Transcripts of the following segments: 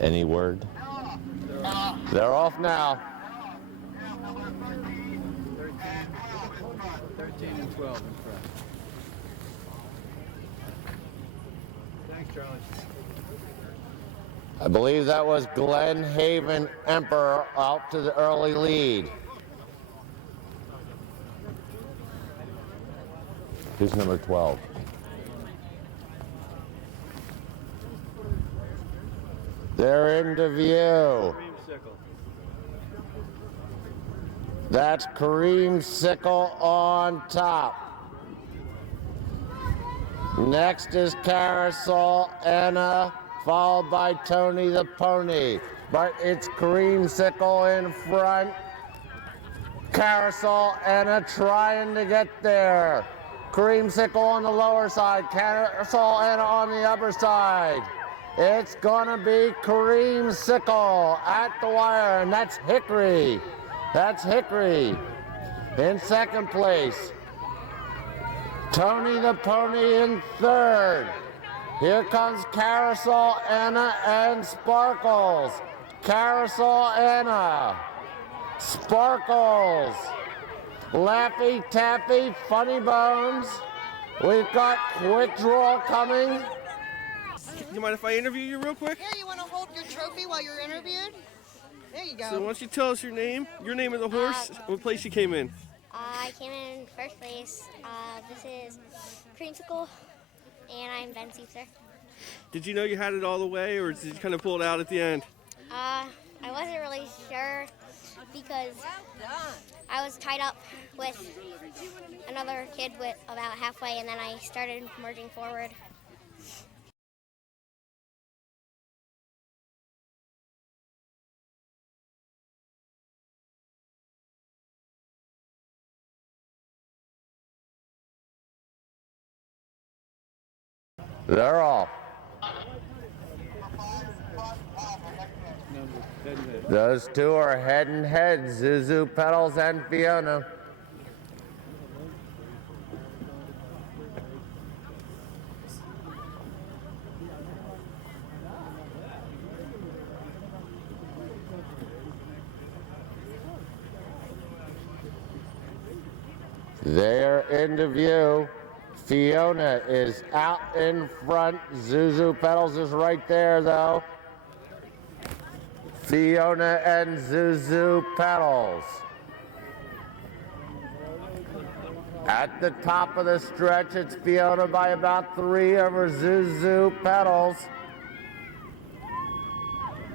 Any word? They're off now. 13 and 12 in front. Thanks, Charlie. I believe that was Glen Haven Emperor out to the early lead. Who's number 12? They're into view. That's Creamsicle on top. Next is Carousel Anna, followed by Tony the Pony. But it's Creamsicle in front. Carousel Anna trying to get there. Creamsicle on the lower side, Carousel Anna on the upper side. It's gonna be Creamsicle at the wire, and that's Hickory. That's Hickory in second place. Tony the Pony in third. Here comes Carousel Anna and Sparkles. Carousel Anna, Sparkles, Laffy Taffy, Funny Bones. We've got Quick Draw coming. You mind if I interview you real quick? Here, you want to hold your trophy while you're interviewed? There you go. So why don't you tell us your name of the horse, what place you came in? I came in first place. This is Creamsicle, and I'm Ben Seepser. Did you know you had it all the way, or did you kind of pull it out at the end? I wasn't really sure because I was tied up with another kid with about halfway, and then I started merging forward. They're off. Those two are head and head, Zuzu Petals and Fiona. They're into view. Fiona is out in front. Zuzu Petals is right there, though. Fiona and Zuzu Petals. At the top of the stretch, it's Fiona by about 3 over Zuzu Petals.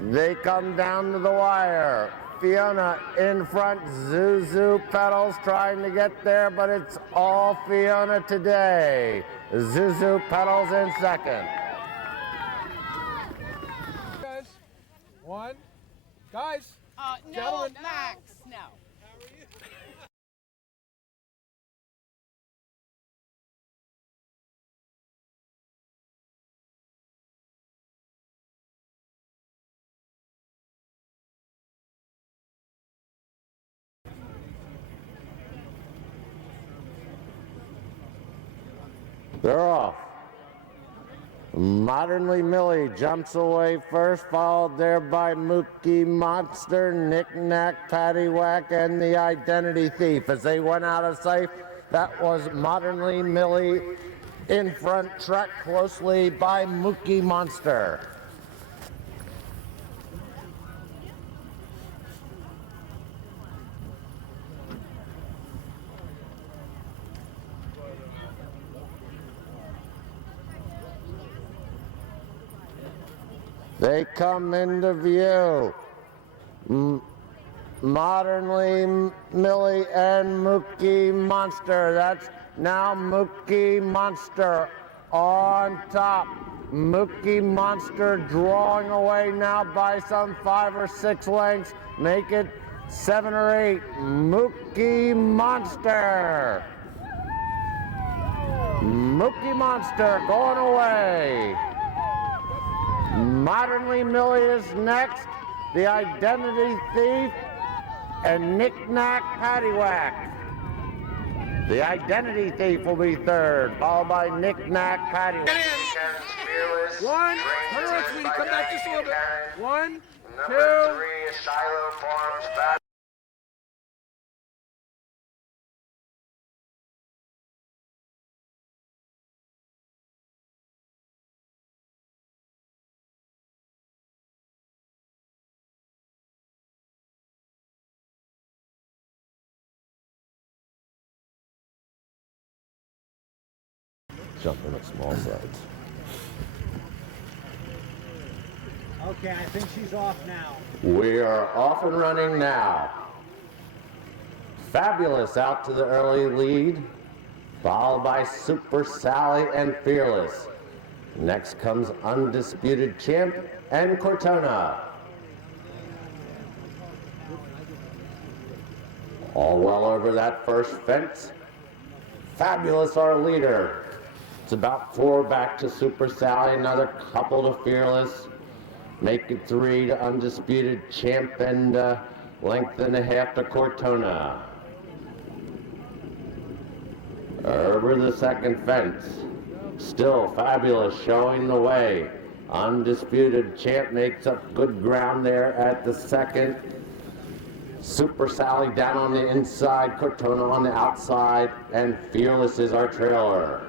They come down to the wire. Fiona in front, Zuzu Petals trying to get there, but it's all Fiona today. Zuzu Petals in second. Guys, one. Guys, No, gentlemen. Max, no. They're off. Modernly Millie jumps away first, followed there by Mookie Monster, Knick Knack, Paddywhack, and the Identity Thief. As they went out of sight, that was Modernly Millie in front, tracked closely by Mookie Monster. They come into view. Modernly Millie and Mookie Monster. That's now Mookie Monster on top. Mookie Monster drawing away now by some 5 or 6 lengths. Make it 7 or 8. Mookie Monster. Mookie Monster going away. Modernly Millie is next, the Identity Thief, and Knick Knack Paddywhack. The Identity Thief will be third, followed by Knick Knack Paddywhack. One. Turn around, sweetie. Come back just a little bit. One, two. Number 3, Shiloh Farms. Jumping at small sides. Okay, I think she's off now. We are off and running now. Fabulous out to the early lead, followed by Super Sally and Fearless. Next comes Undisputed Champ and Cortona. All well over that first fence. Fabulous, our leader. It's about 4 back to Super Sally, another couple to Fearless. Make it 3 to Undisputed Champ, and length and a half to Cortona. Over the second fence. Still Fabulous showing the way. Undisputed Champ makes up good ground there at the second. Super Sally down on the inside, Cortona on the outside, and Fearless is our trailer.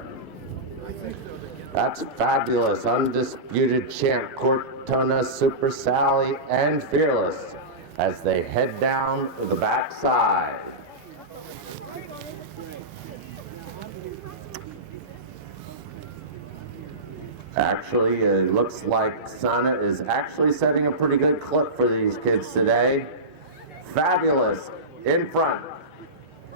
That's Fabulous, Undisputed Champ, Cortona, Super Sally, and Fearless as they head down the backside. Actually, it looks like Sana is actually setting a pretty good clip for these kids today. Fabulous in front.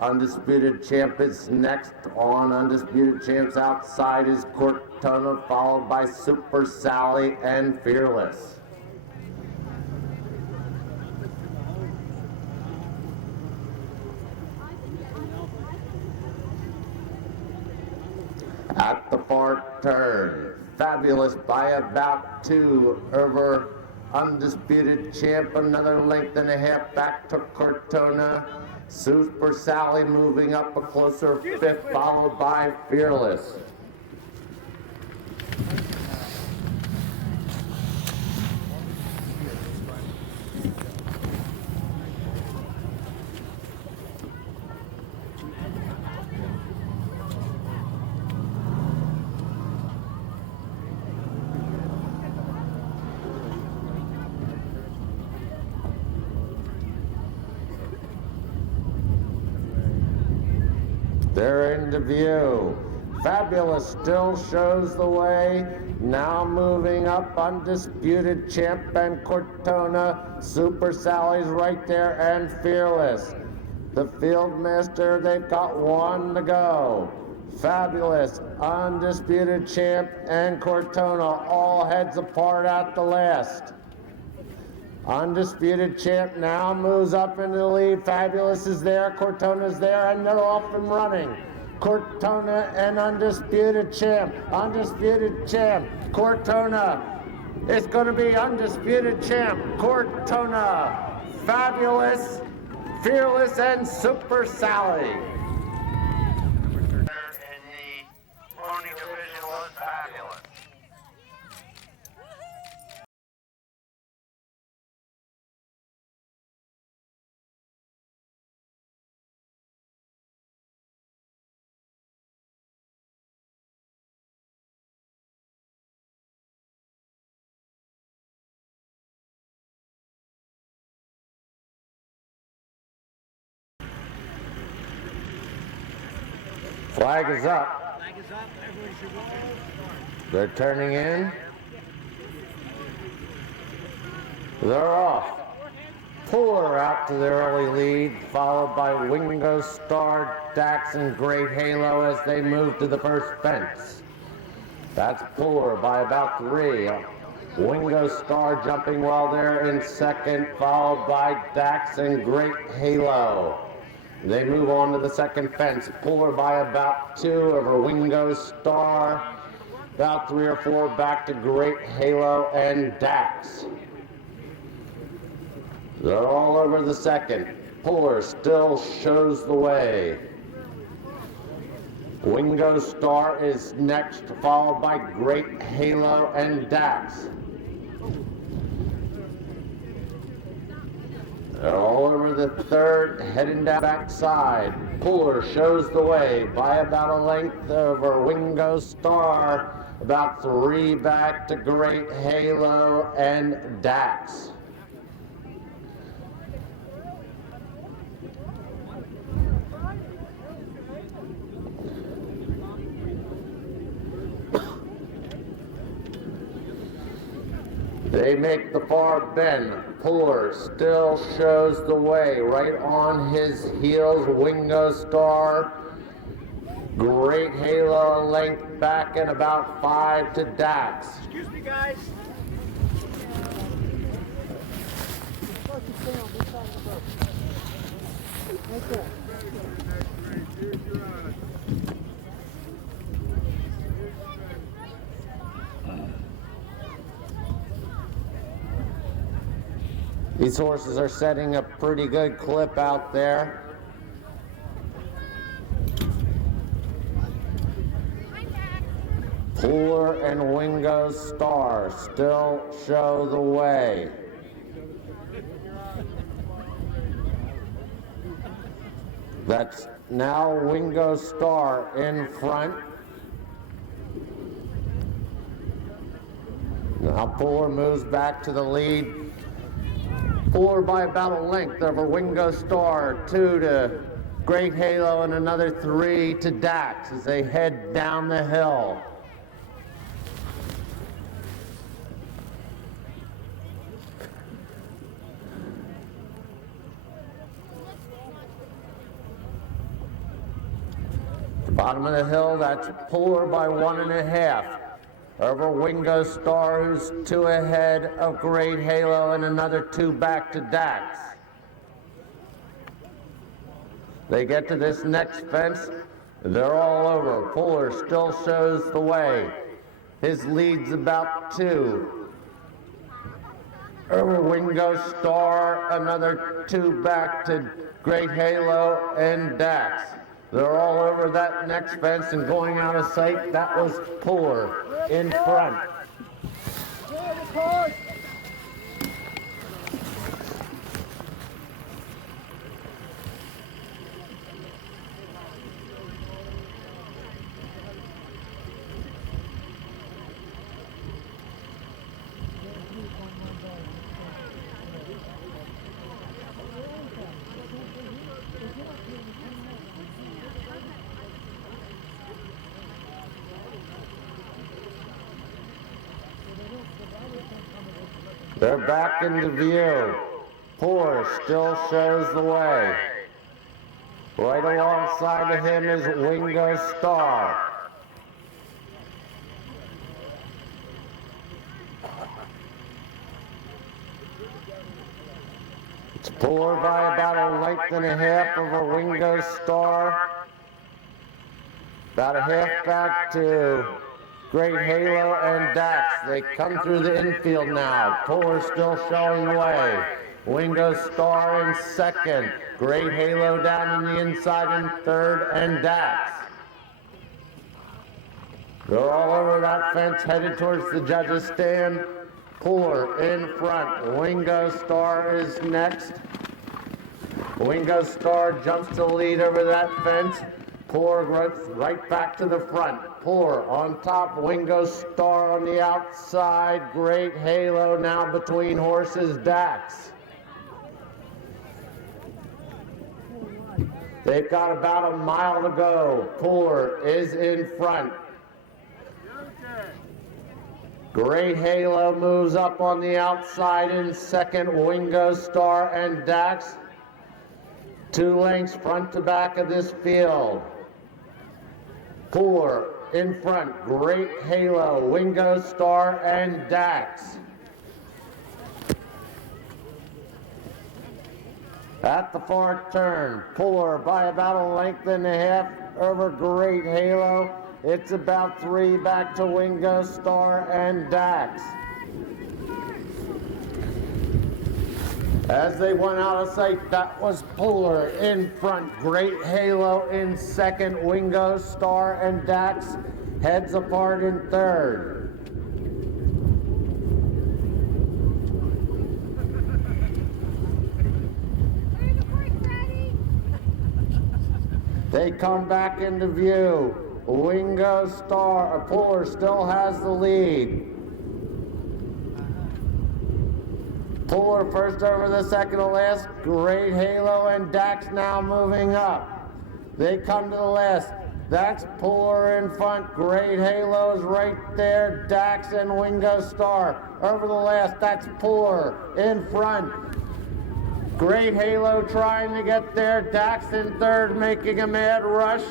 Undisputed Champ is next. On Undisputed Champ's outside is Cortona, followed by Super Sally and Fearless. At the far turn, Fabulous by about 2 over Undisputed Champ, another length and a half back to Cortona. Super Sally moving up a closer 5th, followed by Fearless. They're into view. Fabulous still shows the way. Now moving up, Undisputed Champ and Cortona. Super Sally's right there, and Fearless. The Fieldmaster, they've got 1 to go. Fabulous, Undisputed Champ, and Cortona all heads apart at the last. Undisputed Champ now moves up into the lead. Fabulous is there, Cortona's there, and they're off and running. Cortona and Undisputed Champ. Undisputed Champ, Cortona. It's going to be Undisputed Champ, Cortona, Fabulous, Fearless, and Super Sally. In the pony division was Fabulous. Flag is up. Flag is up. Everyone should roll. They're turning in. They're off. Puller out to the early lead, followed by Wingo, Star, Dax, and Great Halo as they move to the first fence. That's Puller by about 3. Wingo Star jumping well there in second, followed by Dax and Great Halo. They move on to the second fence. Puller by about 2 over Wingo Star. About 3 or 4 back to Great Halo and Dax. They're all over the second. Puller still shows the way. Wingo Star is next, followed by Great Halo and Dax. They're all over the third, heading down backside. Puller shows the way by about a length over Wingo Star, about 3 back to Great Halo and Dax. They make the far bend. Puller still shows the way. Right on his heels, Wingo Star. Great Halo, length back and about 5 to Dax. Excuse me, guys. These horses are setting a pretty good clip out there. Puller and Wingo Star still show the way. That's now Wingo Star in front. Now Puller moves back to the lead. Puller by about a length over Wingo Star, 2 to Great Halo and another 3 to Dax as they head down the hill. Bottom of the hill, that's Puller by 1.5. Over Wingo Star, who's 2 ahead of Great Halo and another 2 back to Dax. They get to this next fence, they're all over. Puller still shows the way. His lead's about 2. Over Wingo Star, another 2 back to Great Halo and Dax. They're all over that next fence and going out of sight. That was Puller in front. They're back into view. Puller still shows the way. Right alongside of him is Wingo Star. It's Puller by about a length and a half over Wingo Star. About a half back to Great Halo and Dax. They come through the infield now. Puller still showing the way. Wingo Star in second. Great Halo down in the inside in third, and Dax. They're all over that fence, headed towards the judges' stand. Puller in front. Wingo Star is next. Wingo Star jumps to lead over that fence. Puller right back to the front. Puller on top, Wingo Star on the outside. Great Halo now between horses, Dax. They've got about a mile to go. Puller is in front. Great Halo moves up on the outside in second. Wingo Star and Dax. 2 lengths front to back of this field. Puller in front, Great Halo, Wingo Star, and Dax. At the far turn, Puller by about a length and a half over Great Halo. It's about 3 back to Wingo Star and Dax. As they went out of sight, that was Puller in front. Great Halo in second. Wingo, Star, and Dax heads apart in third. They come back into view. Wingo, Star, Puller still has the lead. Puller first over the second to last. Great Halo and Dax now moving up. They come to the last. That's Puller in front. Great Halo's right there. Dax and Wingo Star over the last. That's Puller in front. Great Halo trying to get there. Dax in third making a mad rush.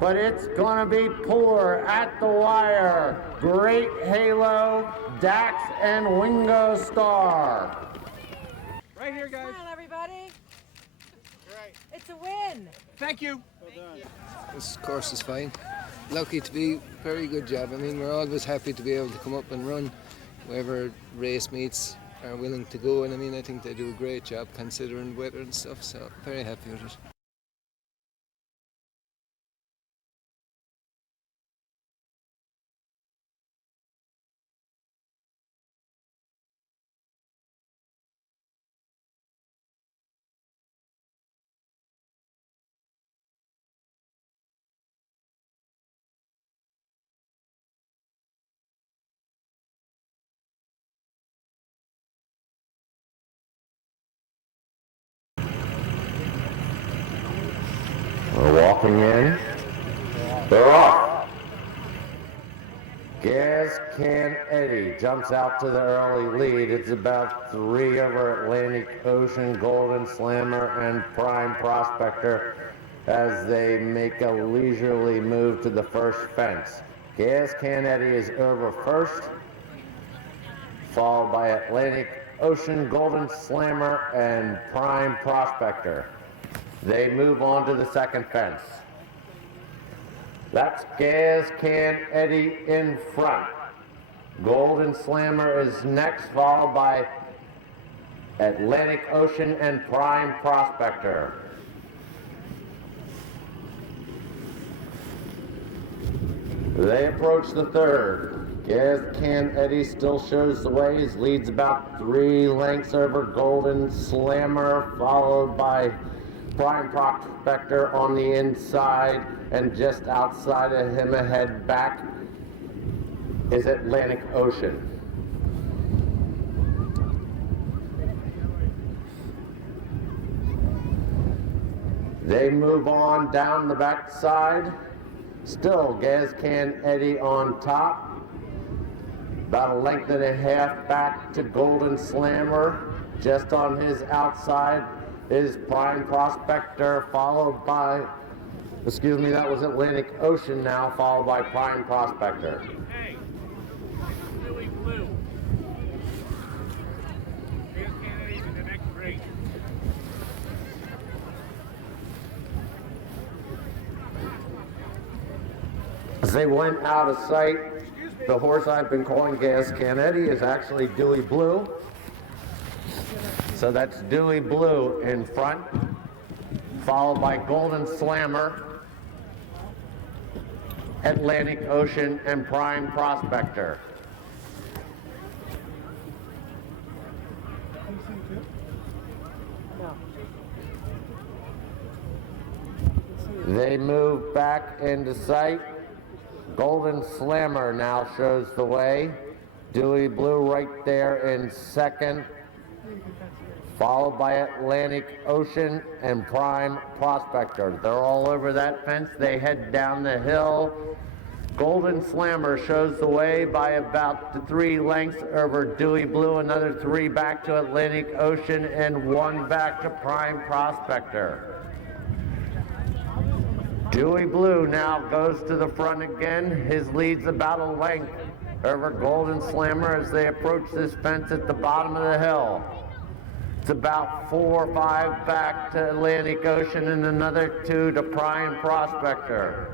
But it's going to be Puller at the wire. Great Halo, Dax, and Wingo Star. Right here, guys. Come on, everybody. It's a win. Thank you. This course is fine. Lucky to be, very good job. I mean, we're always happy to be able to come up and run wherever race meets are willing to go. And I mean, I think they do a great job considering weather and stuff. So very happy with it. We're walking in. They're off. Gaz Can Eddie jumps out to the early lead. It's about 3 over Atlantic Ocean, Golden Slammer, and Prime Prospector as they make a leisurely move to the first fence. Gaz Can Eddie is over first, followed by Atlantic Ocean, Golden Slammer, and Prime Prospector. They move on to the second fence. That's Gaz Can Eddie in front. Golden Slammer is next, followed by Atlantic Ocean and Prime Prospector. They approach the third. Gaz Can Eddie still shows the way. His lead's about 3 lengths over Golden Slammer, followed by Prime Prospector on the inside, and just outside of him ahead back is Atlantic Ocean. They move on down the back side. Still Gaz Can Eddie on top. About 1.5 lengths back to Golden Slammer. Just on his outside is Prime Prospector, followed by, excuse me, that was Atlantic Ocean now, followed by Prime Prospector. Hey, really blue. Gaz Can Eddie's in the next race. As they went out of sight, the horse I've been calling Gaz Can Eddie is actually Dewey Blue. So that's Dewey Blue in front, followed by Golden Slammer, Atlantic Ocean, and Prime Prospector. They move back into sight. Golden Slammer now shows the way. Dewey Blue right there in second, followed by Atlantic Ocean and Prime Prospector. They're all over that fence. They head down the hill. Golden Slammer shows the way by about 3 lengths over Dewey Blue, another 3 back to Atlantic Ocean, and 1 back to Prime Prospector. Dewey Blue now goes to the front again. His lead's about 1 length over Golden Slammer as they approach this fence at the bottom of the hill. It's about 4 or 5 back to Atlantic Ocean and another 2 to Prime Prospector.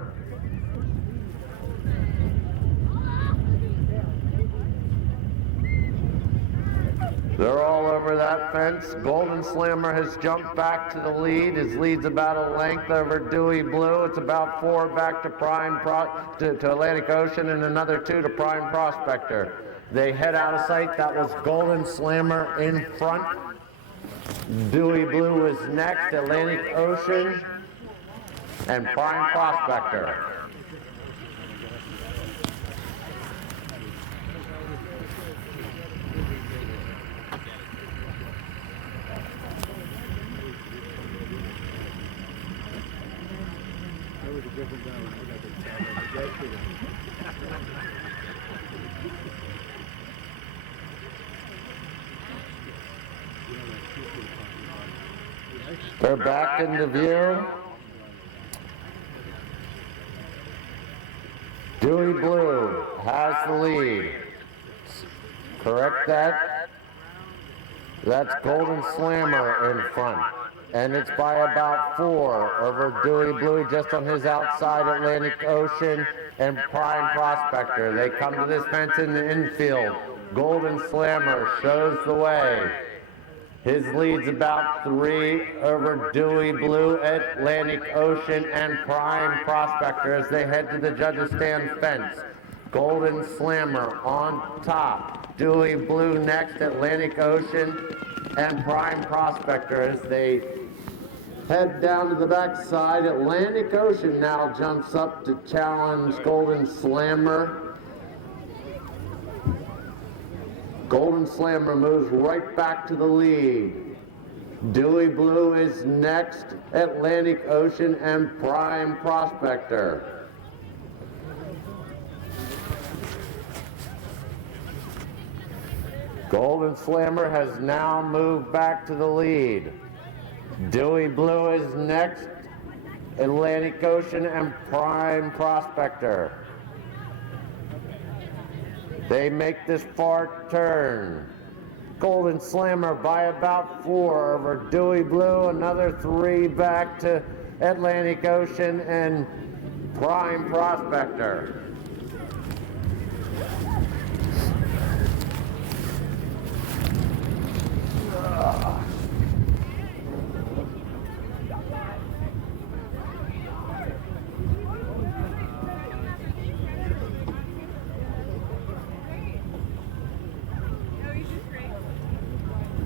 They're all over that fence. Golden Slammer has jumped back to the lead. His lead's about a length over Dewey Blue. It's about 4 back to to Atlantic Ocean and another 2 to Prime Prospector. They head out of sight. That was Golden Slammer in front. Dewey Blue is next, Atlantic Ocean, and Prime Prospector. They're back into view. Dewey Blue has the lead. Correct that. That's Golden Slammer in front. And it's by about 4 over Dewey Blue, just on his outside, Atlantic Ocean and Prime Prospector. They come to this fence in the infield. Golden Slammer shows the way. His lead's about 3 over Dewey Blue, Atlantic Ocean, and Prime Prospector as they head to the judges' stand fence. Golden Slammer on top. Dewey Blue next, Atlantic Ocean, and Prime Prospector as they head down to the backside. Atlantic Ocean now jumps up to challenge Golden Slammer. Golden Slammer moves right back to the lead. Dewey Blue is next, Atlantic Ocean and Prime Prospector. Golden Slammer has now moved back to the lead. Dewey Blue is next, Atlantic Ocean and Prime Prospector. They make this far turn. Golden Slammer by about 4 over Dewey Blue, another 3 back to Atlantic Ocean and Prime Prospector.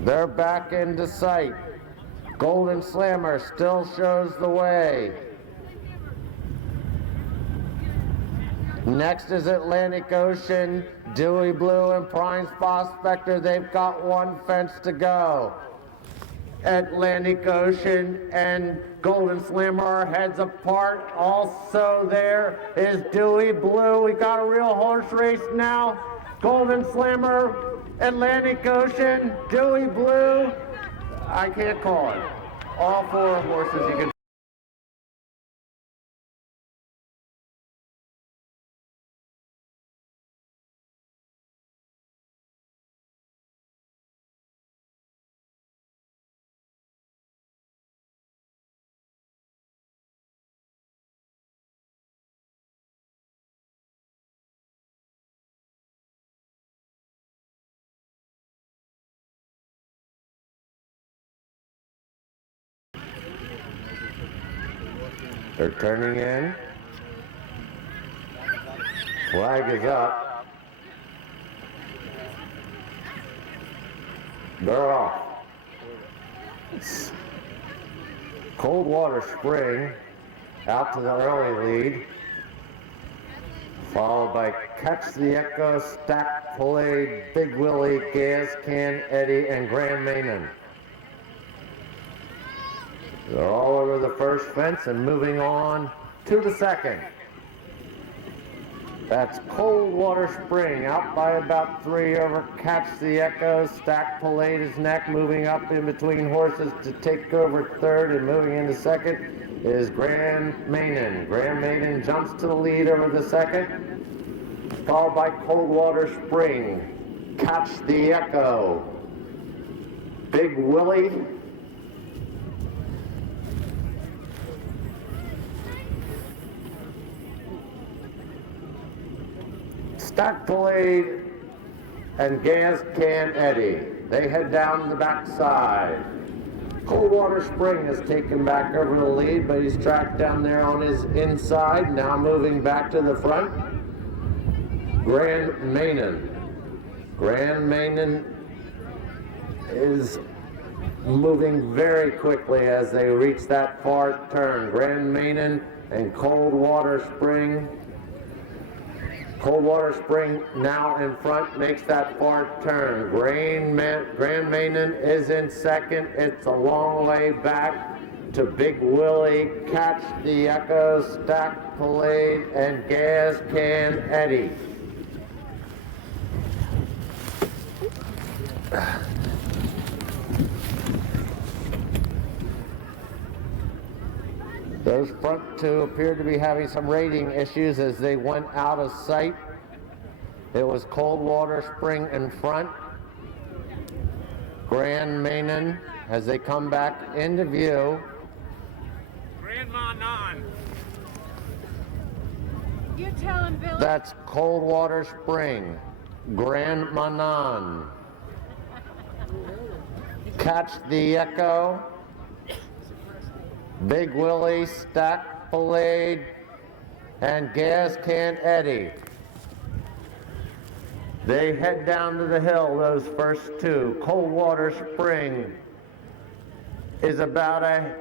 They're back into sight. Golden Slammer still shows the way. Next is Atlantic Ocean, Dewey Blue, and Prime Prospector. They've got 1 fence to go. Atlantic Ocean and Golden Slammer are heads apart. Also there is Dewey Blue. We got a real horse race now. Golden Slammer, Atlantic Ocean, Dewey Blue. I can't call it. All 4 horses you can. They're turning in. Flag is up. They're off. Coldwater Spring out to the early lead, followed by Catch the Echo, Stack Parade, Big Willie, Gas Can, Eddie, and Grand Manon. They're all over the first fence and moving on to the second. That's Coldwater Spring out by about 3 over Catch the Echo. Stack Parade is next, moving up in between horses to take over third, and moving into second is Grand Manon. Grand Manon jumps to the lead over the second, followed by Coldwater Spring, Catch the Echo, Big Willie, Stack Parade and Gas Can Eddie. They head down the backside. Coldwater Spring has taken back over the lead, but he's tracked down there on his inside, now moving back to the front. Grand Mainen. Grand Mainen is moving very quickly as they reach that far turn. Grand Mainen and Coldwater Spring. Coldwater Spring now in front, makes that far turn. Grand Mainen is in second. It's a long way back to Big Willie, Catch the Echo, Stack Parade, and Gas Can Eddie. Those front two appeared to be having some rating issues as they went out of sight. It was Coldwater Spring in front. Grand Mainen as they come back into view. Grand Manon. You tell him, Billy. That's Coldwater Spring. Grand Manon. Catch the Echo. Big Willie, Stack Parade, and Gas Can Eddie. They head down to the hill, those first two. Coldwater Spring is about a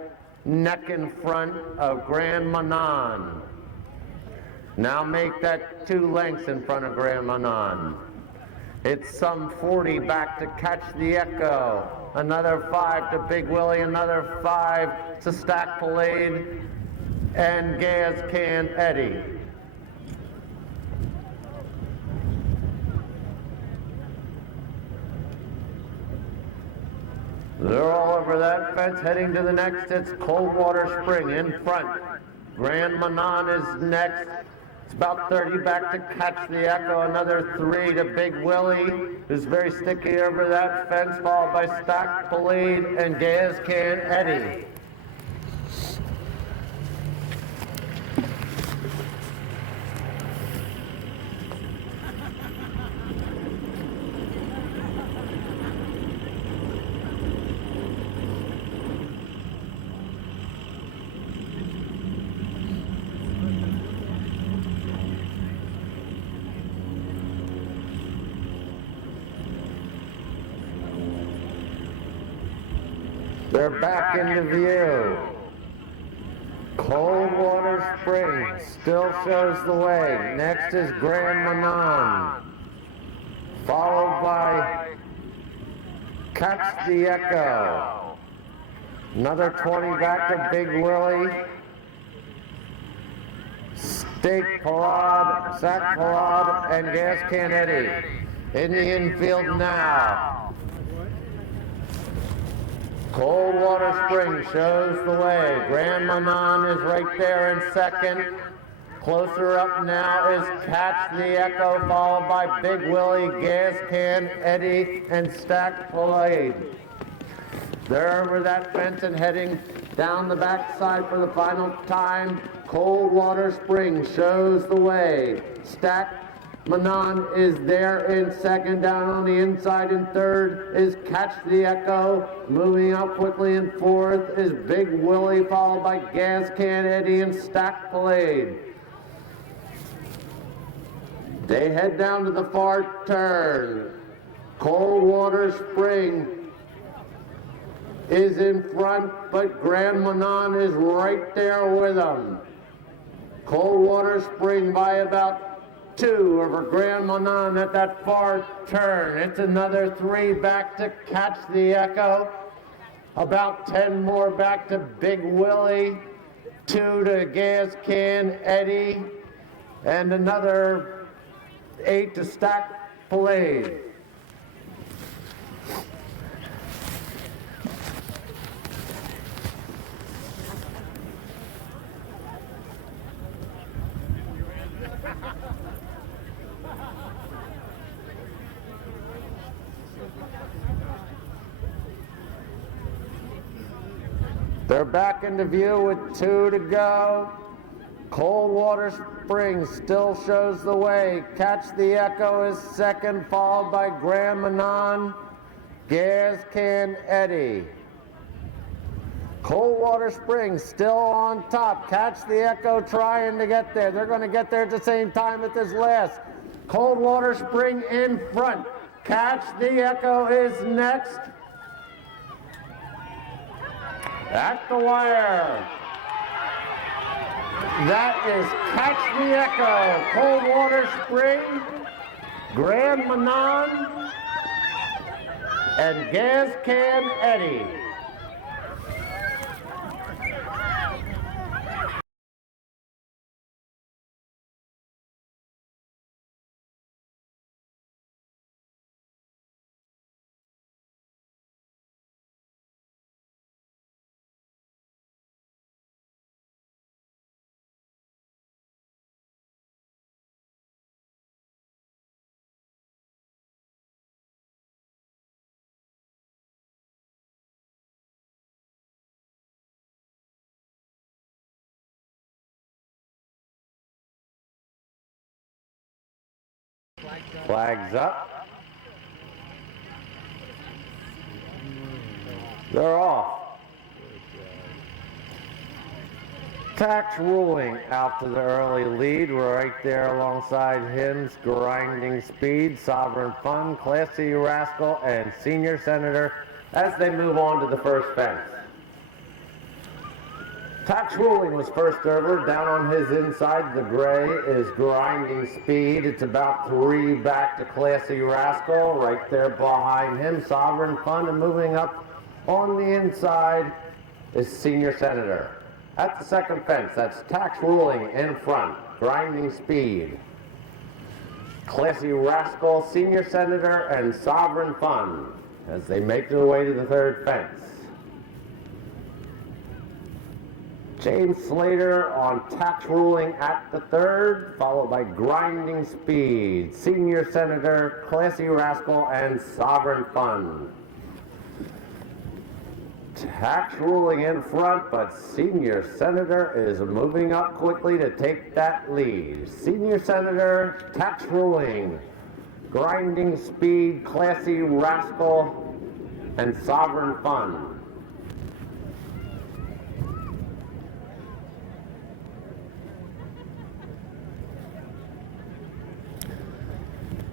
neck in front of Grand Manon. Now make that 2 lengths in front of Grand Manon. It's some 40 back to Catch the Echo. Another 5 to Big Willie, another 5 to Stack Parade, and Gas Can Eddie. They're all over that fence, heading to the next. It's Coldwater Spring in front. Grand Manon is next. It's about 30 back to Catch the Echo. Another 3 to Big Willie, who's very sticky over that fence, followed by Stack Parade and Gas Can Eddie. They're back into view. Coldwater Spring still shows the way. Next is Grand Manon, followed by Catch the Echo. Another 20 back to Big Willie. Sack Parade, and Gas Can Eddie. In the infield now. Coldwater Spring shows the way. Grand Manon is right there in second. Closer up now is Catch the Echo, followed by Big Willie, Gas Can Eddie, and Stack Parade. They're over that fence and heading down the backside for the final time. Coldwater Spring shows the way. Stack Manon is there in second. Down on the inside in third is Catch the Echo. Moving up quickly in fourth is Big Willie, followed by Gas Can Eddie and Stack Parade. They head down to the far turn. Coldwater Spring is in front, but Grand Manon is right there with them. Coldwater Spring by about 2 over Grand Manon at that far turn. It's another 3 back to Catch the Echo. About 10 more back to Big Willie. 2 to Gas Can Eddie. And another 8 to Stack Parade. They're back into view with 2 to go. Coldwater Springs still shows the way. Catch the Echo is second, followed by Grand Manon, Gas Can Eddie. Coldwater Springs still on top. Catch the Echo trying to get there. They're going to get there at the same time at this last. Coldwater Spring in front. Catch the Echo is next. At the wire. That is Catch the Echo, Coldwater Spring, Grand Manon, and Gas Can Eddie. Flags up. They're off. Tax Ruling out to the early lead. We're right there alongside him. Grinding Speed, Sovereign Fun, Classy Rascal, and Senior Senator as they move on to the first fence. Tax Ruling was first over. Down on his inside, the gray is Grinding Speed. It's about 3 back to Classy Rascal. Right there behind him, Sovereign Fun. And moving up on the inside is Senior Senator. At the second fence, that's Tax Ruling in front. Grinding Speed, Classy Rascal, Senior Senator, and Sovereign Fun as they make their way to the third fence. James Slater on Tax Ruling at the third, followed by Grinding Speed, Senior Senator, Classy Rascal, and Sovereign Fun. Tax Ruling in front, but Senior Senator is moving up quickly to take that lead. Senior Senator, Tax Ruling, Grinding Speed, Classy Rascal, and Sovereign Fun.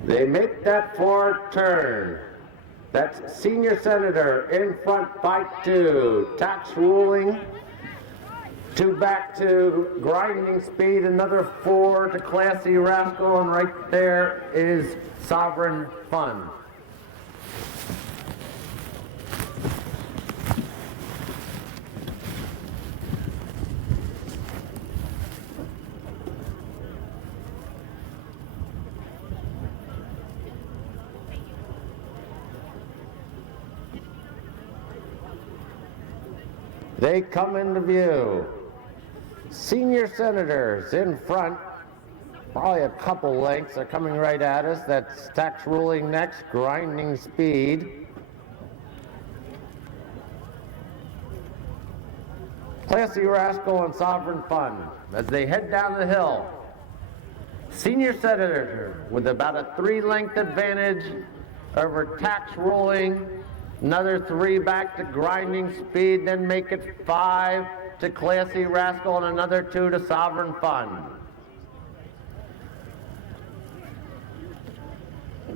They make that forward turn. That's Senior Senator in front by 2. Tax Ruling, 2 back to Grinding Speed, another 4 to Classy Rascal, and right there is Sovereign Fun. They come into view. Senior Senators in front, probably a couple lengths. They're coming right at us. That's Tax Ruling next, Grinding Speed. Classy Rascal and Sovereign Fun as they head down the hill. Senior Senator with about a 3-length advantage over Tax Ruling. Another 3 back to Grinding Speed, then make it 5 to Classy Rascal, and another 2 to Sovereign Fun.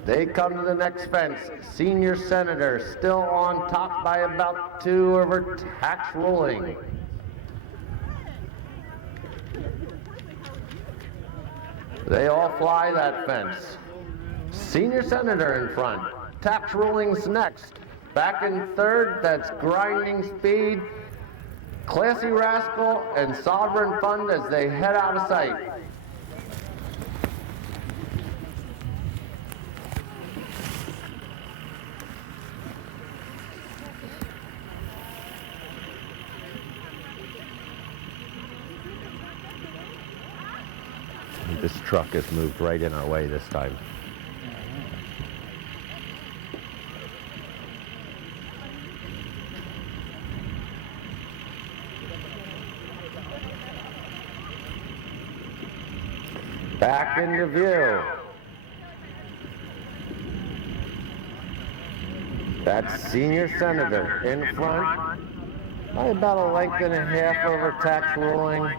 They come to the next fence. Senior Senator still on top by about 2 over Tax Ruling. They all fly that fence. Senior Senator in front. Tax Ruling's next. Back in third, that's Grinding Speed, Classy Rascal, and Sovereign Fun as they head out of sight. This truck has moved right in our way this time. Back into view. That's Senior Senator in front. By about a length and a half over tax ruling.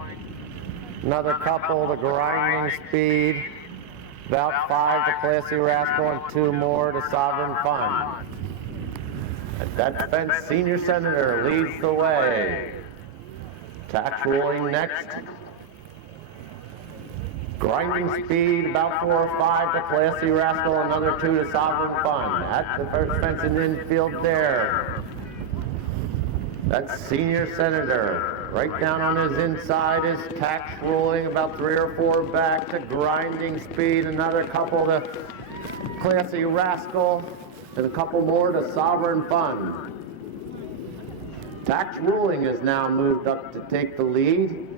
Another couple to grinding speed. About 5 to Classy Rascal and 2 more to Sovereign Fun. At that fence, Senior Senator leads the way. Tax ruling next. Grinding speed, about 4 or 5 to Classy Rascal, another 2 to Sovereign Fun. At the first fence in infield there. That's Senior Senator. Right down on his inside is tax ruling, about 3 or 4 back to grinding speed, another couple to Classy Rascal, and a couple more to Sovereign Fun. Tax ruling has now moved up to take the lead.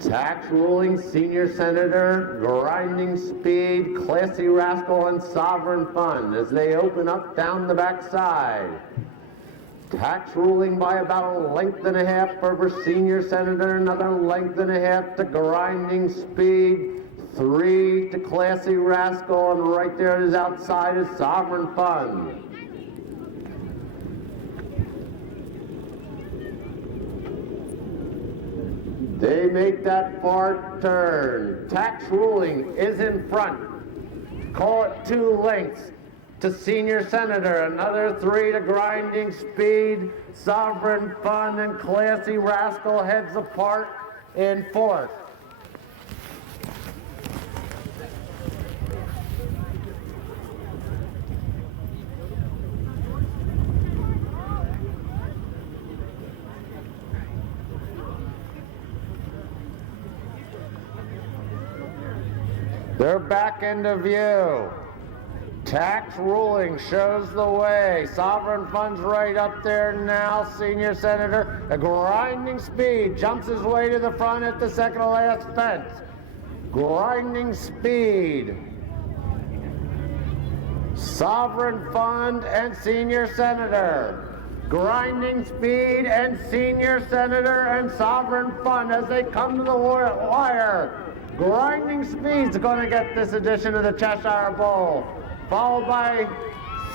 Tax ruling, Senior Senator, grinding speed, Classy Rascal, and Sovereign Fun as they open up down the backside. Tax ruling by about a length and a half over Senior Senator, another length and a half to grinding speed, 3 to Classy Rascal, and right there is outside is Sovereign Fun. They make that far turn. Tax ruling is in front. Call it 2 lengths to Senior Senator, another 3 to grinding speed, Sovereign Fun and Classy Rascal heads apart in 4th. They're back into view. Tax ruling shows the way. Sovereign Fun's right up there now. Senior Senator, a grinding speed, jumps his way to the front at the second to last fence. Grinding speed. Sovereign Fund and Senior Senator. Grinding speed and Senior Senator and Sovereign Fund as they come to the wire. Grinding speed's going to get this edition of the Cheshire Bowl. Followed by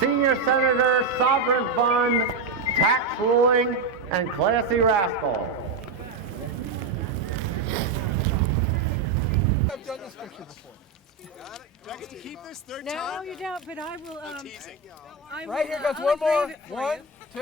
Senior Senator, Sovereign Fund, Tax Ruling, and Classy Rascal. I've done this picture before. Got it? Do I get to keep this third No, time? you don't, but I will, Teasing. Right here goes one more. 1, 2.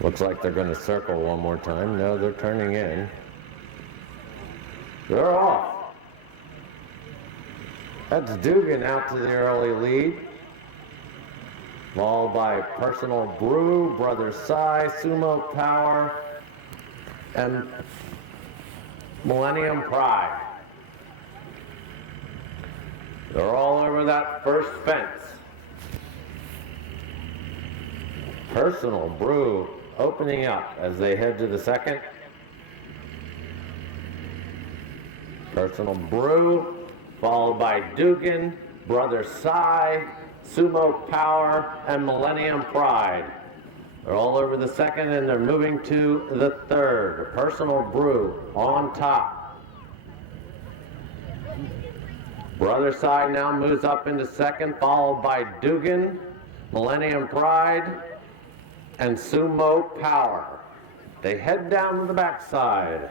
Looks like they're going to circle one more time. No, they're turning in. They're off. That's Dugan out to the early lead. Followed by Personal Brew, Brother Cy, Sumo Power, and Millennium Pride. They're all over that first fence. Personal Brew opening up as they head to the second. Personal Brew, followed by Dugan, Brother Cy, Sumo Power, and Millennium Pride. They're all over the second and they're moving to the third. Personal Brew on top. Brother Cy now moves up into second, followed by Dugan, Millennium Pride, and Sumo Power. They head down to the backside.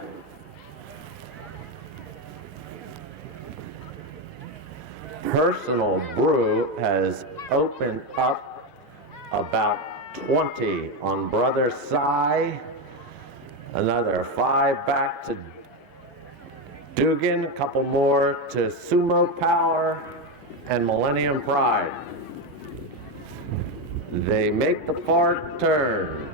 Personal Brew has opened up about 20 on Brother Cy. Another 5 back to Dugan, a couple more to Sumo Power and Millennium Pride. They make the far turn.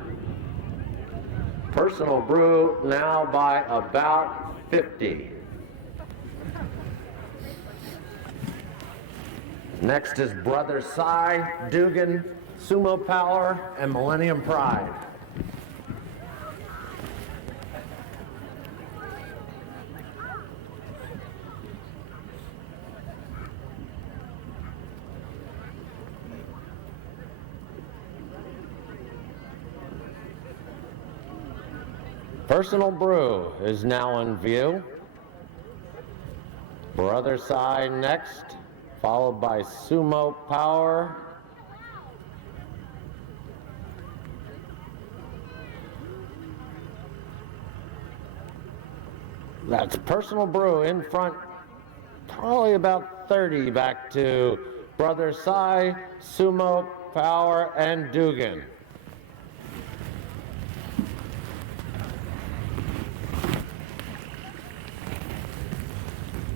Personal Brew now by about 50. Next is Brother Cy, Dugan, Sumo Power, and Millennium Pride. Personal Brew is now in view. Brother Cy next, followed by Sumo Power. That's Personal Brew in front, probably about 30 back to Brother Cy, Sumo Power, and Dugan.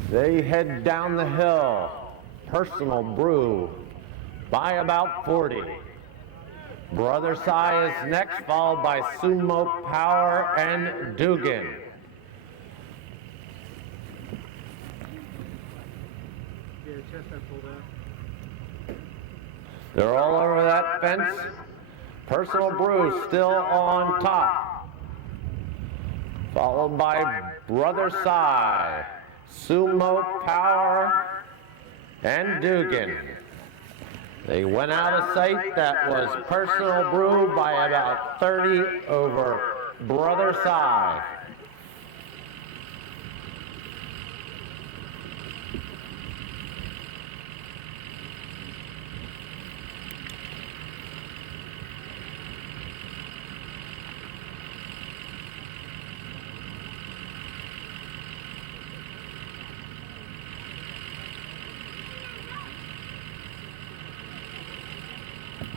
They head down the hill. Personal Brew by about 40. Brother Cy is next, followed by Sumo Power and Dugan. They're all over that fence. Personal Brew still on top, followed by Brother Cy, Sumo Power, and Dugan. They went out of sight. That was Personal Brew by about 30 over Brother Cy.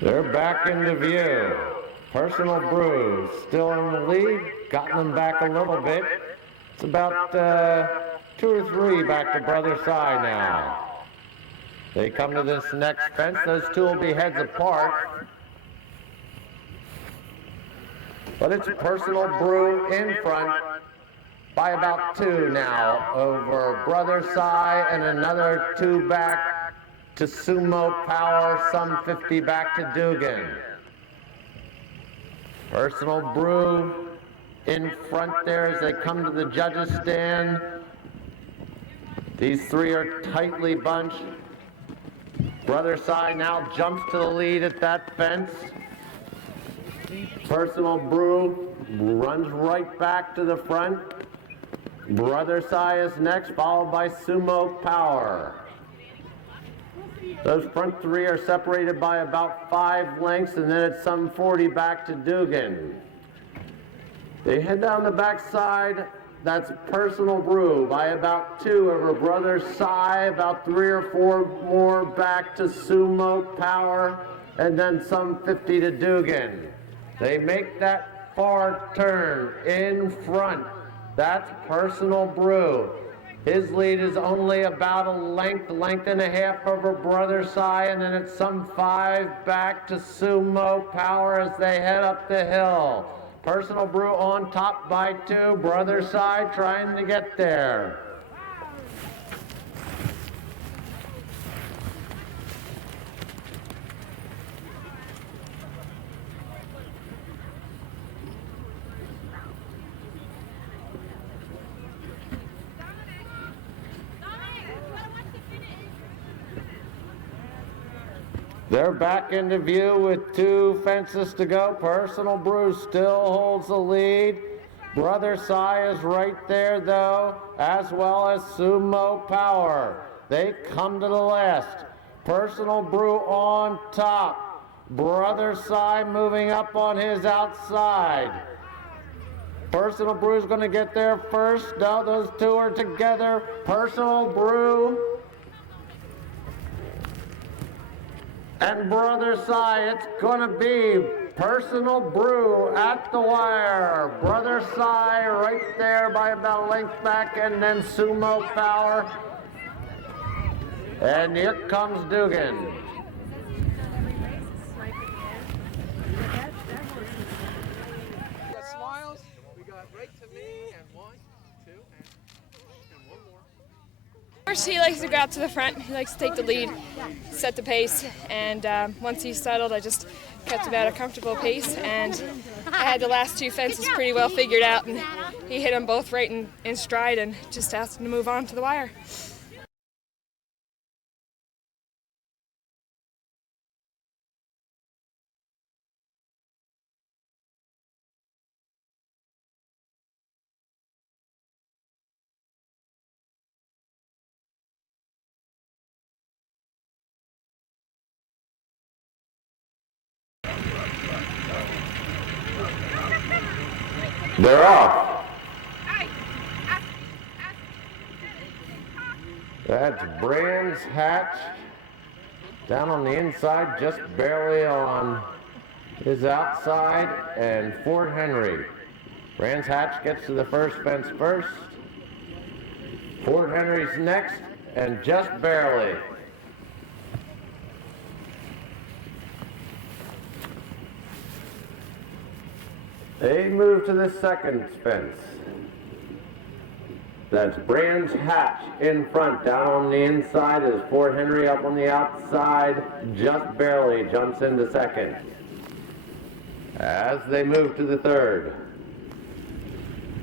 They're back into view. Personal Brew still in the lead, gotten them back a little bit. It's about 2 or 3 back to Brother Cy now. They come to this next fence. Those two will be heads apart. But it's Personal Brew in front by about 2 now over Brother Cy, and another 2 back to Sumo Power, some 50 back to Dugan. Personal Brew in front there as they come to the judges' stand. These 3 are tightly bunched. Brother Cy now jumps to the lead at that fence. Personal Brew runs right back to the front. Brother Cy is next, followed by Sumo Power. Those front 3 are separated by about 5 lengths, and then it's some 40 back to Dugan. They head down the back side. That's Personal Brew by about 2 over Brother Cy, about 3 or 4 more back to Sumo Power, and then some 50 to Dugan. They make that far turn in front. That's Personal Brew. His lead is only about a length and a half over Brother Cy, and then it's some 5 back to Sumo Power as they head up the hill. Personal Brew on top by 2, Brother Cy trying to get there. They're back into view with 2 fences to go. Personal Brew still holds the lead. Brother Cy is right there though, as well as Sumo Power. They come to the last. Personal Brew on top. Brother Cy moving up on his outside. Personal Brew is going to get there first. No, those 2 are together. Personal Brew and Brother Cy. It's going to be Personal Brew at the wire. Brother Cy right there by about a length back, and then Sumo Power. And here comes Dugan. right to me, and 1, 2, and 1 more. Of course, he likes to go out to the front. He likes to take the lead, set the pace, and once he's settled, I just kept about a comfortable pace, and I had the last 2 fences pretty well figured out, and he hit them both right in stride, and just asked him to move on to the wire. They're off. That's Brands Hatch down on the inside, just barely on his outside, and Fort Henry. Brands Hatch gets to the first fence first. Fort Henry's next, and just barely. They move to the second fence. That's Brands Hatch in front. Down on the inside is Fort Henry up on the outside. Just barely jumps into second. As they move to the third.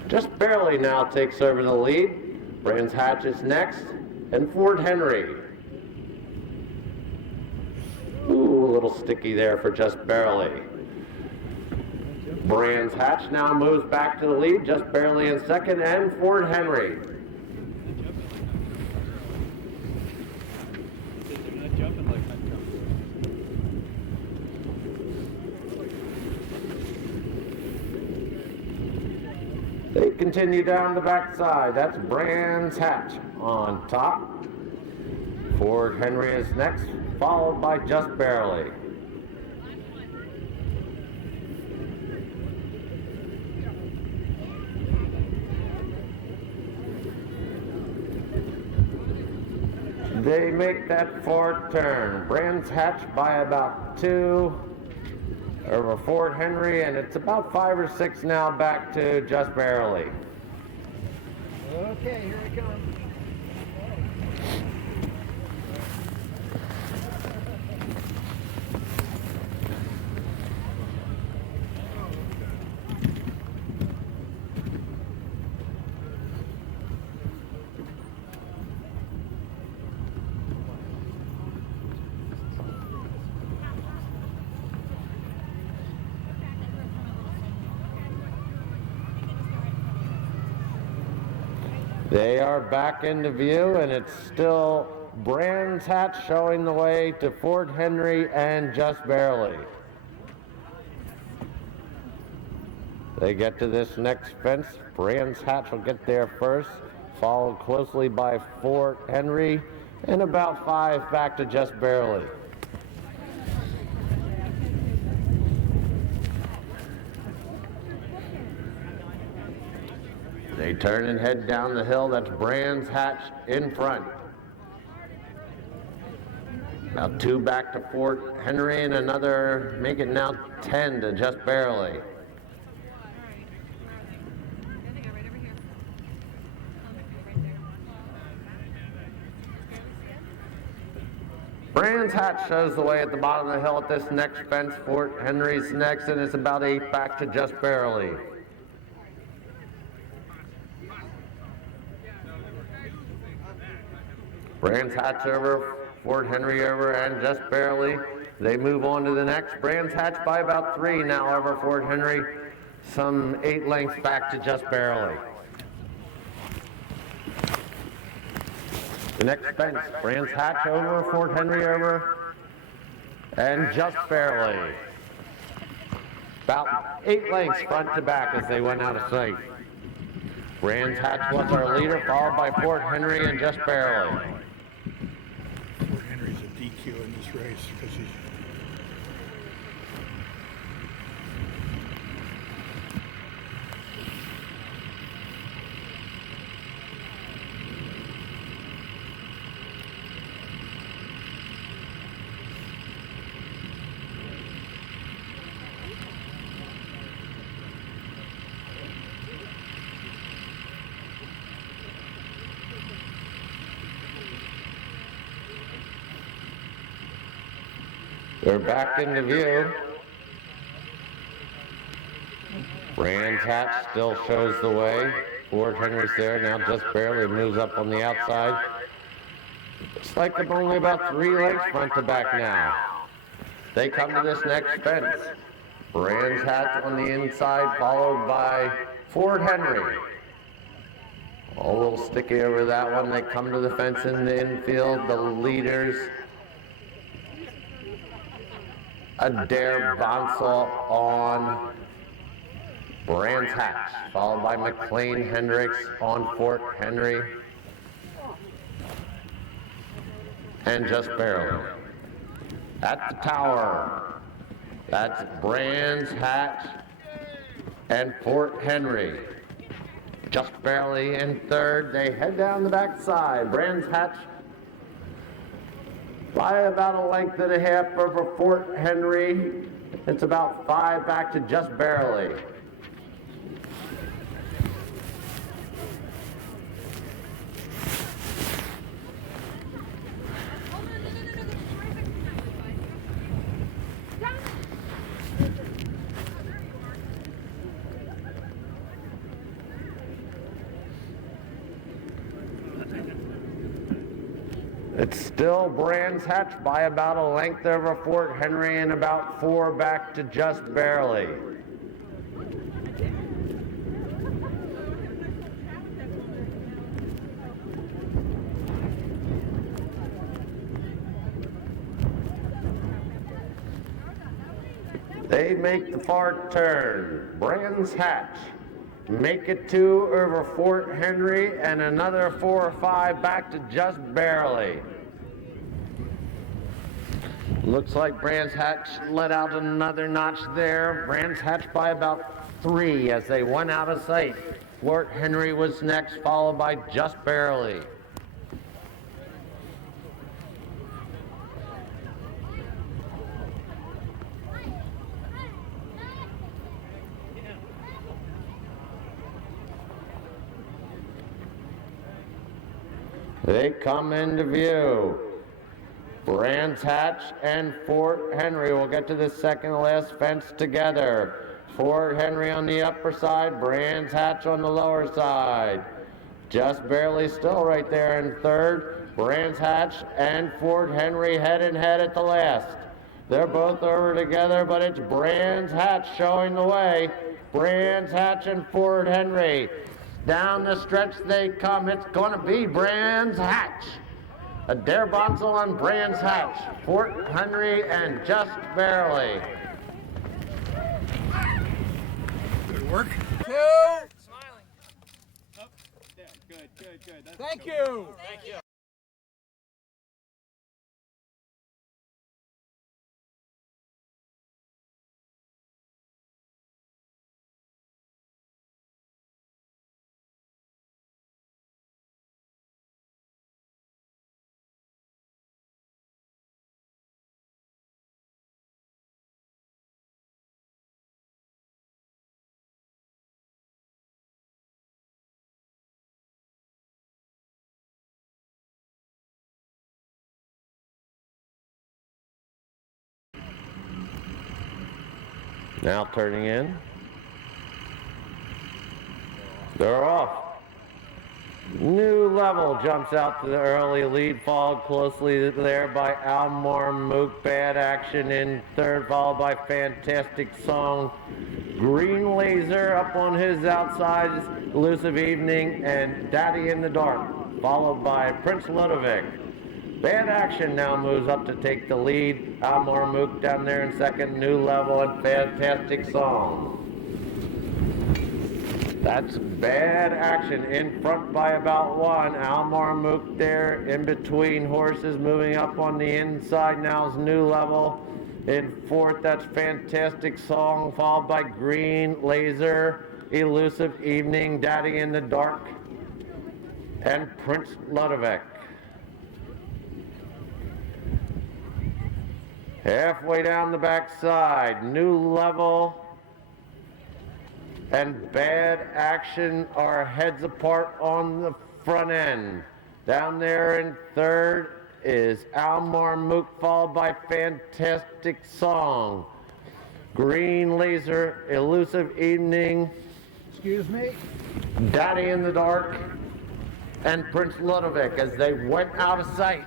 Just barely now takes over the lead. Brands Hatch is next. And Fort Henry. Ooh, a little sticky there for just barely. Brands Hatch now moves back to the lead, just barely in second, and Fort Henry. They continue down the backside. That's Brands Hatch on top. Fort Henry is next, followed by just barely. They make that forward turn. Brands Hatch by about 2 over Fort Henry, and it's about 5 or 6 now back to just barely. Okay, here it comes. They are back into view, and it's still Brands Hatch showing the way to Fort Henry and just barely. They get to this next fence. Brands Hatch will get there first, followed closely by Fort Henry, and about 5 back to just barely. They turn and head down the hill. That's Brands Hatch in front. Now 2 back to Fort Henry, and another, make it now 10 to just barely. Brands Hatch shows the way at the bottom of the hill at this next fence. Fort Henry's next, and it's about 8 back to just barely. Brands Hatch over, Fort Henry over, and just barely. They move on to the next. Brands Hatch by about 3 now over Fort Henry. Some 8 lengths back to just barely. The next fence, Brands Hatch over, Fort Henry over, and just barely. About 8 lengths front to back as they went out of sight. Brands Hatch was our leader, followed by Fort Henry and just barely. Fort Henry's a DQ in this race because he's They're back into view. Brands Hatch still shows the way. Fort Henry's there now, just barely moves up on the outside. Looks like they're only about 3 lengths front to back now. They come to this next fence. Brands Hatch on the inside, followed by Fort Henry. A little sticky over that one. They come to the fence in the infield. The leaders, Adair Bonsall on Brands Hatch, followed by McLean Hendricks on Fort Henry. And just barely. At the tower, that's Brands Hatch and Fort Henry. Just barely in third. They head down the backside. Brands Hatch by about a length and a half over Fort Henry. It's about 5 back to just barely. It's still Brands Hatch by about a length over Fort Henry and about 4 back to just barely. They make the far turn. Brands Hatch make it 2 over Fort Henry and another 4 or 5 back to just barely. Looks like Brands Hatch let out another notch there. Brands Hatch by about 3 as they went out of sight. Fort Henry was next, followed by just barely. They come into view. Brands Hatch and Fort Henry will get to the second to last fence together. Fort Henry on the upper side, Brands Hatch on the lower side. Just barely still right there in third. Brands Hatch and Fort Henry head and head at the last. They're both over together, but it's Brands Hatch showing the way. Brands Hatch and Fort Henry. Down the stretch they come. It's going to be Brands Hatch. Adair Bonsall on Brands Hatch. Fort Henry and just barely. Good work. 2. Smiling. Oh, yeah, good. Thank you. Thank you. Now turning in. They're off. New Level jumps out to the early lead, followed closely there by Almore Mook. Bad Action in third, followed by Fantastic Song. Green Laser up on his outside, Elusive Evening, and Daddy in the Dark, followed by Prince Ludovic. Bad Action now moves up to take the lead. Almore Mook down there in second, New Level and Fantastic Song. That's Bad Action in front by about 1. Almore Mook there in between horses, moving up on the inside. Now is New Level. In fourth, that's Fantastic Song, followed by Green Laser, Elusive Evening, Daddy in the Dark, and Prince Ludovic. Halfway down the backside, New Level and Bad Action are heads apart on the front end. Down there in third is Almar Mook, followed by Fantastic Song. Green Laser, Elusive Evening, Excuse me? Daddy in the Dark, and Prince Ludovic as they went out of sight.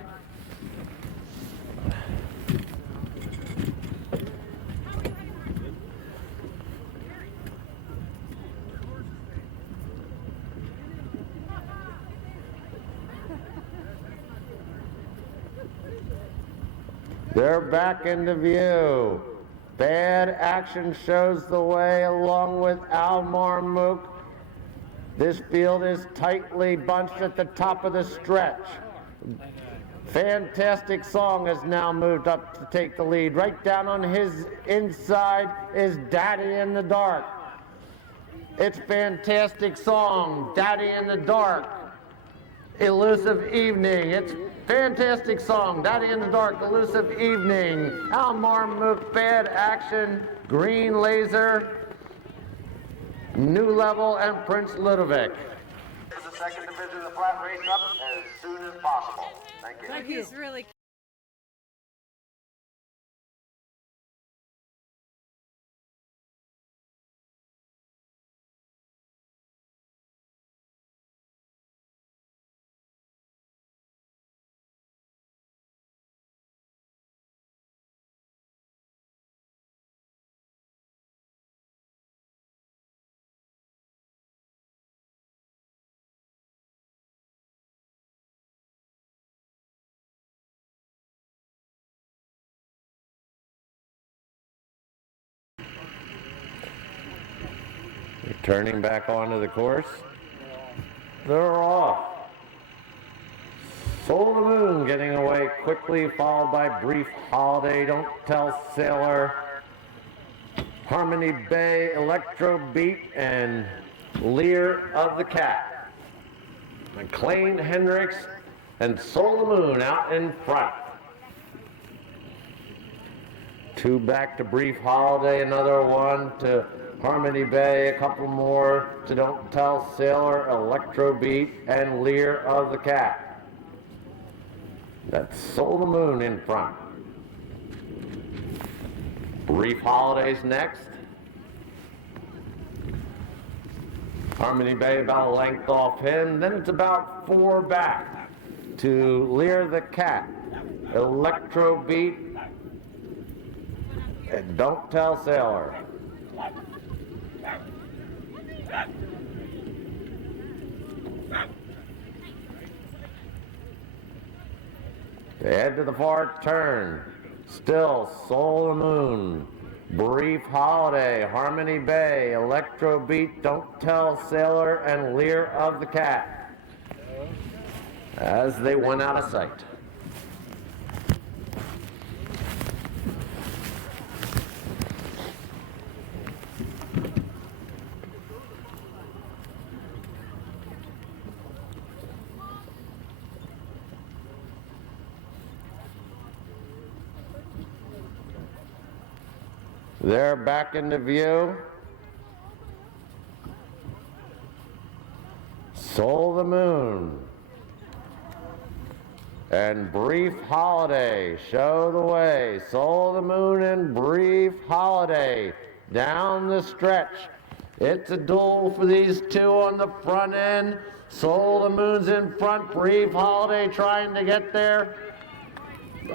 They're back into view. Bad Action shows the way along with Almar Mook. This field is tightly bunched at the top of the stretch. Fantastic Song has now moved up to take the lead. Right down on his inside is Daddy in the Dark. It's Fantastic Song, Daddy in the Dark, Elusive Evening. It's Fantastic Song, Daddy in the Dark, Elusive Evening, Almar Mook, Bad Action, Green Laser, New Level, and Prince Ludovic. The second division of the flat race up as soon as possible. Thank you. Thank you. He's really Turning back onto the course. They're off. Soul of the Moon getting away quickly, followed by Brief Holiday, Don't Tell Sailor, Harmony Bay, Electro Beat, and Leer of the Cat. McLean Hendricks and Soul of the Moon out in front. Two back to Brief Holiday, another one to Harmony Bay, a couple more to Don't Tell Sailor, Electro Beat, and Leer of the Cat. That's Soul of the Moon in front. Brief Holidays next. Harmony Bay about a length off him. Then it's about 4 back to Leer the Cat, Electro Beat, and Don't Tell Sailor. They head to the far turn. Still Soul of the Moon, Brief Holiday, Harmony Bay, Electro Beat, Don't Tell Sailor, and Leer of the Cat as they went out of sight. They're back into view. Soul of the Moon and Brief Holiday show the way. Soul of the Moon and Brief Holiday down the stretch. It's a duel for these two on the front end. Soul of the Moon's in front. Brief Holiday trying to get there.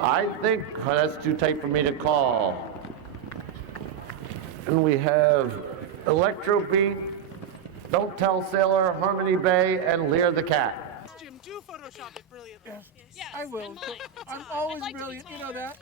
I think that's too tight for me to call. And we have Electro Beat, Don't Tell Sailor, Harmony Bay, and Leer the Cat. Jim, do Photoshop it brilliantly. I will. I'm always brilliant, you know that.